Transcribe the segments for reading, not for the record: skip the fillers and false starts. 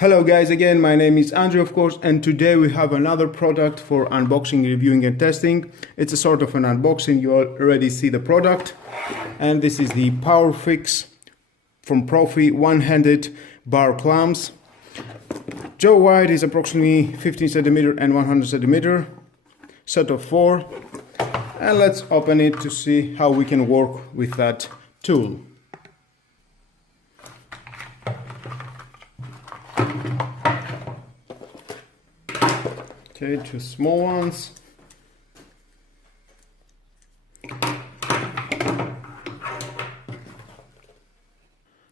Hello guys, again my name is Andrew of course, and today we have another product for unboxing, reviewing and testing. It's a sort of an unboxing. You already see the product, and this is the Powerfix from Profi one-handed bar clamps. Jaw wide is approximately 15 cm and 100 cm, set of 4, and let's open it to see how we can work with that tool. Okay, 2 small ones.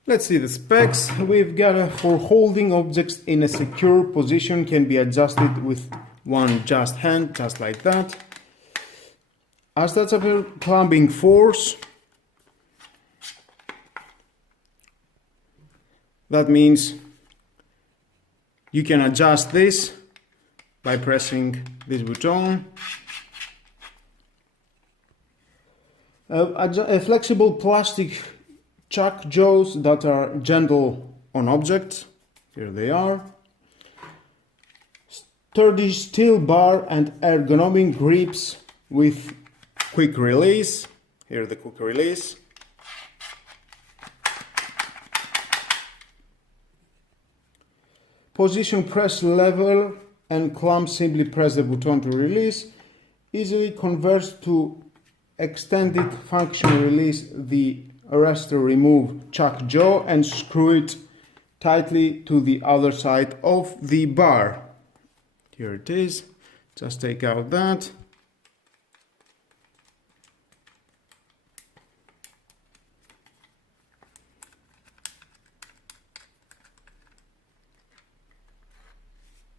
Let's see the specs. We've got for holding objects in a secure position, can be adjusted with one just hand, just like that. As that's a clamping force, that means you can adjust this by pressing this button. A flexible plastic chuck jaws that are gentle on objects. Here they are. Sturdy steel bar and ergonomic grips with quick release. Here the quick release. Position press level and clamp, simply press the button to release. Easily converts to extended function. Release the arrestor, remove chuck jaw and screw it tightly to the other side of the bar. Here it is. Just take out that.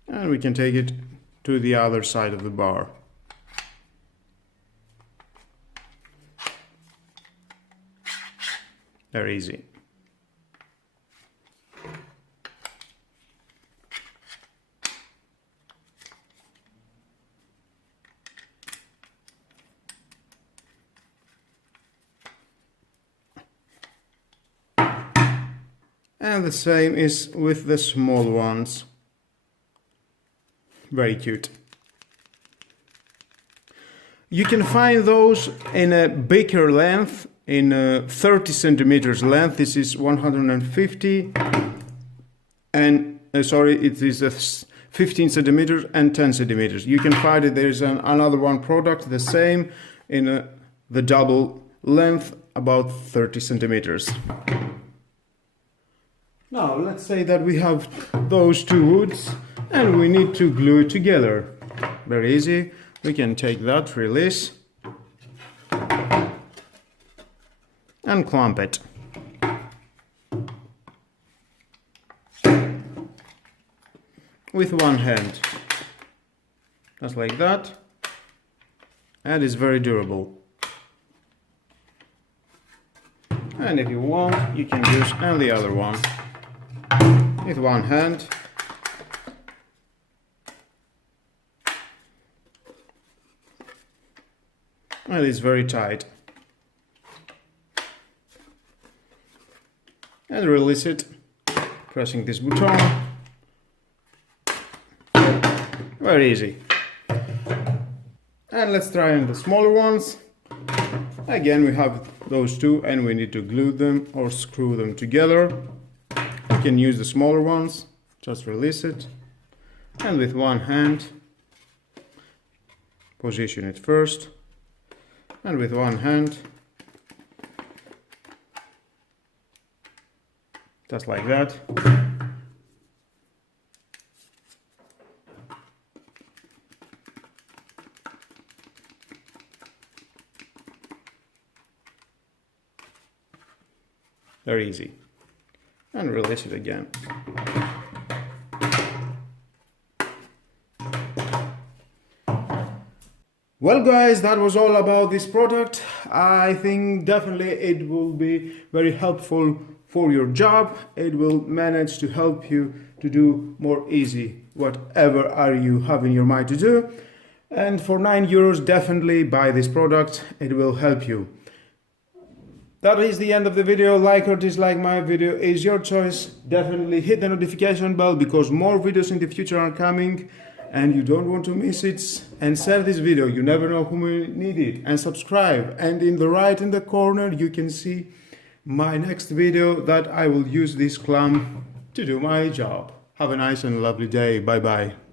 And we can take it to the other side of the bar. Very easy. And the same is with the small ones. Very cute. You can find those in a bigger length, in 30 centimeters length. This is 150 and it is 15 centimeters and 10 centimeters. You can find it. There is another one product the same in the double length, about 30 centimeters. Now let's say that we have those two woods and we need to glue it together. Very easy. We can take that, release, and clamp it. With one hand. Just like that. And it's very durable. And if you want, you can use the other one. With one hand. And it's very tight. And release it, pressing this button. Very easy. And let's try on the smaller ones. Again, we have those two and we need to glue them or screw them together. You can use the smaller ones, just release it. And with one hand, position it first. And with one hand, just like that. Very easy. And release it again. Well guys, that was all about this product. I think definitely it will be very helpful for your job. It will manage to help you to do more easy whatever are you have in your mind to do. And for €9, definitely buy this product. It will help you. That is the end of the video. Like or dislike my video is your choice. Definitely hit the notification bell because more videos in the future are coming and you don't want to miss it. And share this video, you never know who may need it. And subscribe. And in the corner you can see my next video that I will use this clamp to do my job. Have a nice and lovely day. Bye bye.